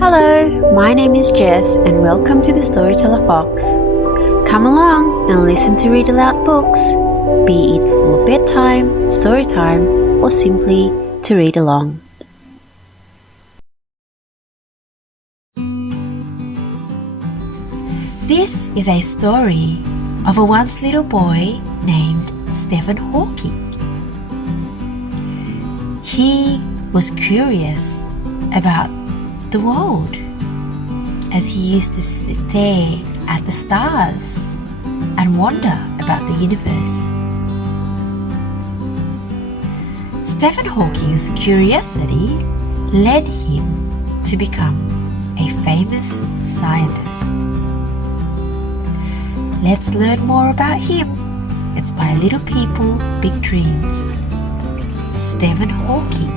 Hello, my name is Jess and welcome to the Storyteller Fox. Come along and listen to read aloud books, be it for bedtime, story time, or simply to read along. This is a story of a once little boy named Stephen Hawking. He was curious about the world as he used to stare at the stars and wonder about the universe. Stephen Hawking's curiosity led him to become a famous scientist. Let's learn more about him. It's by Little People, Big Dreams. Stephen Hawking.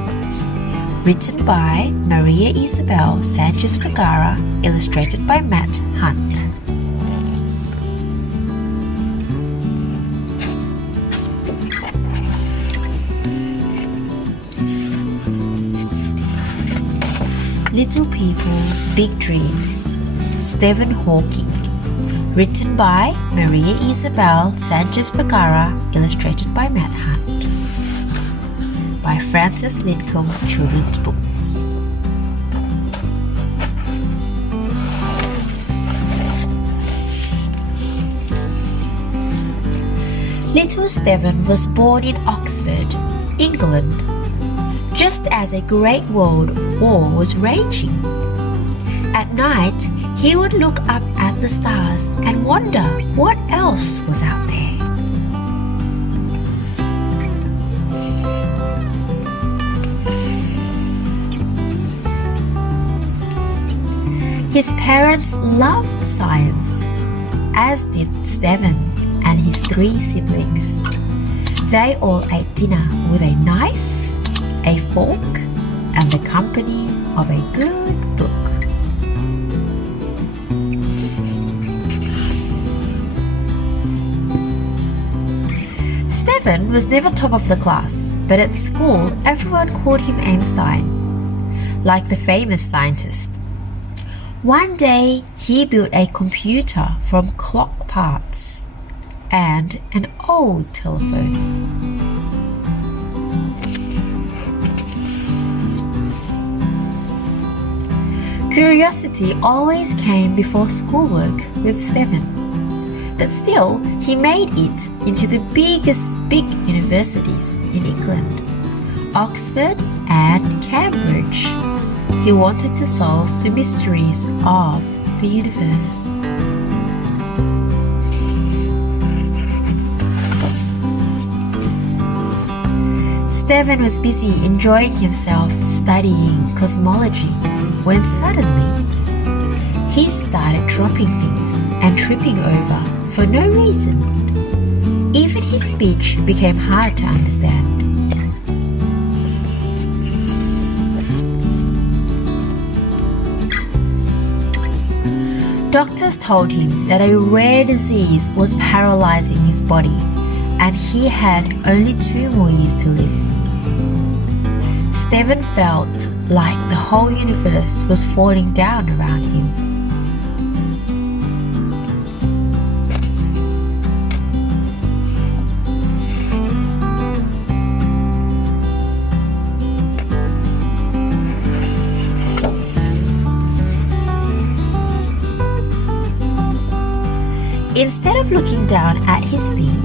Written by Maria Isabel Sanchez Vergara, illustrated by Matt Hunt. Little People, Big Dreams. Stephen Hawking. Written by Maria Isabel Sanchez Vergara, illustrated by Matt Hunt. By Francis Lidcombe Children's Books. Little Stephen was born in Oxford, England, just as a Great World War was raging. At night, he would look up at the stars and wonder what else was out there. His parents loved science, as did Stephen and his 3 siblings. They all ate dinner with a knife, a fork, and the company of a good book. Stephen was never top of the class, but at school everyone called him Einstein, like the famous scientist. One day he built a computer from clock parts and an old telephone. Curiosity always came before schoolwork with Stephen. But still, he made it into the biggest big universities in England, Oxford and Cambridge. He wanted to solve the mysteries of the universe. Stephen was busy enjoying himself studying cosmology when suddenly he started dropping things and tripping over for no reason. Even his speech became hard to understand. Doctors told him that a rare disease was paralyzing his body and he had only 2 more years to live. Stephen felt like the whole universe was falling down around him. Instead of looking down at his feet,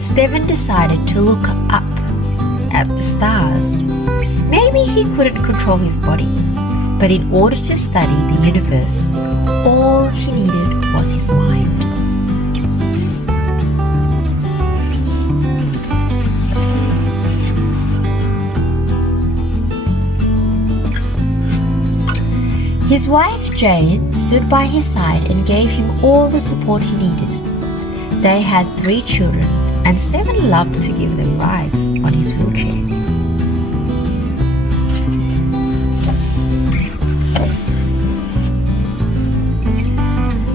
Stephen decided to look up at the stars. Maybe he couldn't control his body, but in order to study the universe, all he needed was his mind. His wife Jane stood by his side and gave him all the support he needed. They had 3 children, and Stephen loved to give them rides on his wheelchair.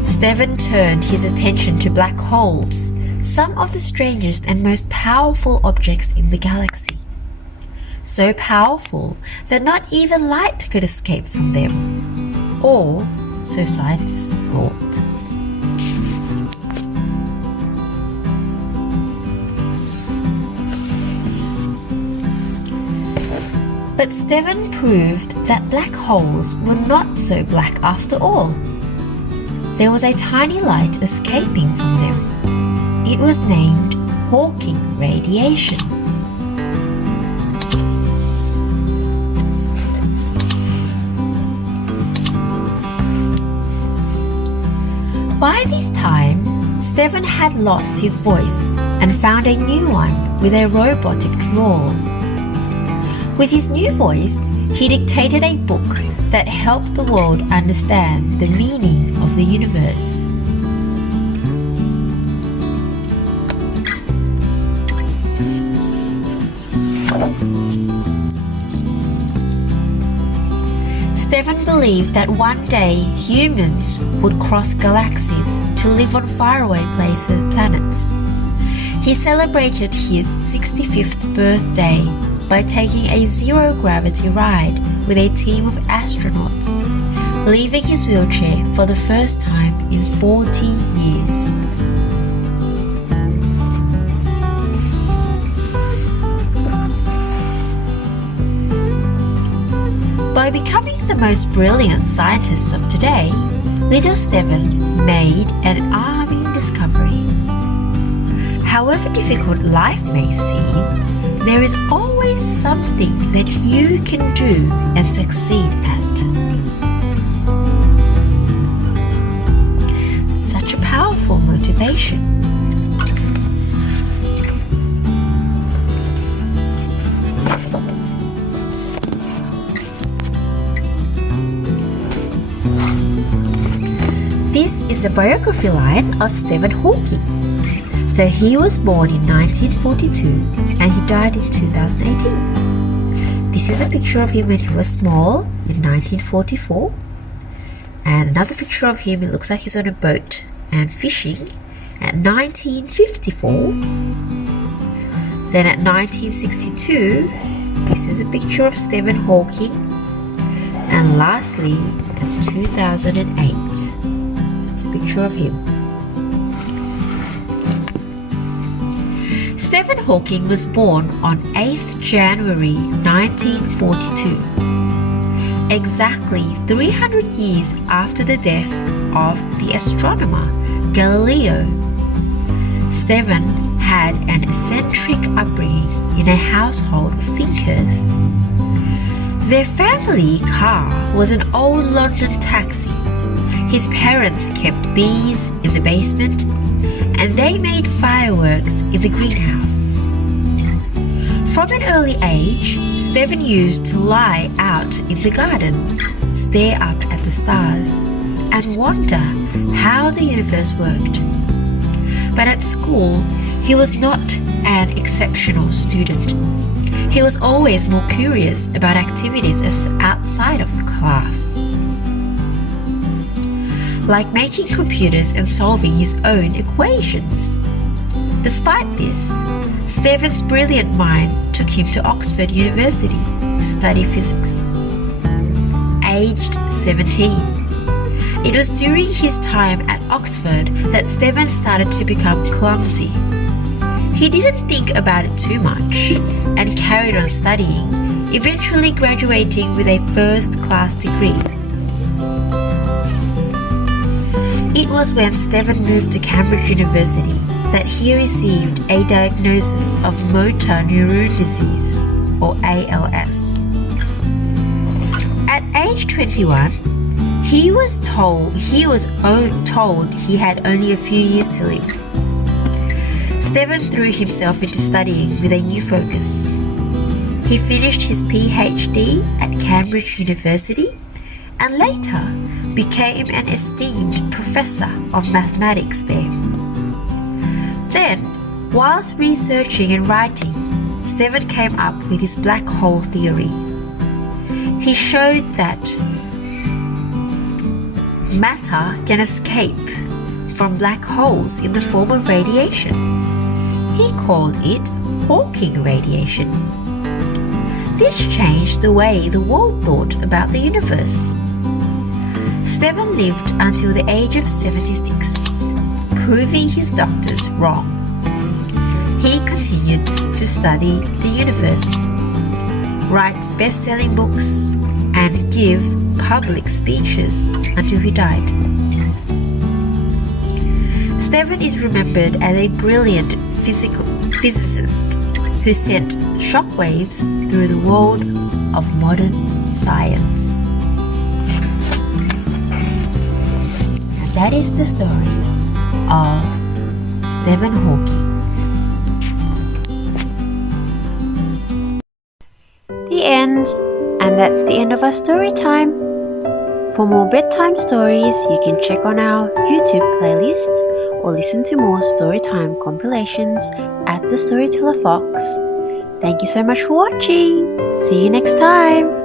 Stephen turned his attention to black holes, some of the strangest and most powerful objects in the galaxy. So powerful that not even light could escape from them. or so scientists thought. But Stephen proved that black holes were not so black after all. There was a tiny light escaping from them. It was named Hawking radiation. By this time, Stephen had lost his voice and found a new one with a robotic claw. With his new voice, he dictated a book that helped the world understand the meaning of the universe. Stephen believed that one day humans would cross galaxies to live on faraway planets. He celebrated his 65th birthday by taking a zero-gravity ride with a team of astronauts, leaving his wheelchair for the first time in 40 years. By becoming the most brilliant scientist of today, little Stephen made an alarming discovery. However difficult life may seem, there is always something that you can do and succeed at. Such a powerful motivation. This is the biography line of Stephen Hawking. So he was born in 1942 and he died in 2018. This is a picture of him when he was small in 1944. And another picture of him, it looks like he's on a boat and fishing at 1954. Then at 1962, this is a picture of Stephen Hawking. And lastly, in 2008, that's a picture of him. Stephen Hawking was born on 8th January 1942, exactly 300 years after the death of the astronomer Galileo. Stephen had an eccentric upbringing in a household of thinkers. Their family car was an old London taxi. His parents kept bees in the basement and they made fireworks in the greenhouse. From an early age, Stephen used to lie out in the garden, stare up at the stars, and wonder how the universe worked. But at school, he was not an exceptional student. He was always more curious about activities outside of the class, like making computers and solving his own equations. Despite this, Stephen's brilliant mind took him to Oxford University to study physics. Aged 17, it was during his time at Oxford that Stephen started to become clumsy. He didn't think about it too much and carried on studying, eventually graduating with a first-class degree. It was when Stephen moved to Cambridge University that he received a diagnosis of motor neuron disease, or ALS. At age 21, he was told he had only a few years to live. Stephen threw himself into studying with a new focus. He finished his PhD at Cambridge University and later became an esteemed professor of mathematics there. Then, whilst researching and writing, Stephen came up with his black hole theory. He showed that matter can escape from black holes in the form of radiation. He called it Hawking radiation. This changed the way the world thought about the universe. Stephen lived until the age of 76, proving his doctors wrong. He continued to study the universe, write best-selling books, and give public speeches until he died. Stephen is remembered as a brilliant physicist who sent shockwaves through the world of modern science. And that is the story of Stephen Hawking. The end. And that's the end of our story time. For more bedtime stories, you can check on our YouTube playlist or listen to more storytime compilations at the Storyteller Fox. Thank you so much for watching. See you next time.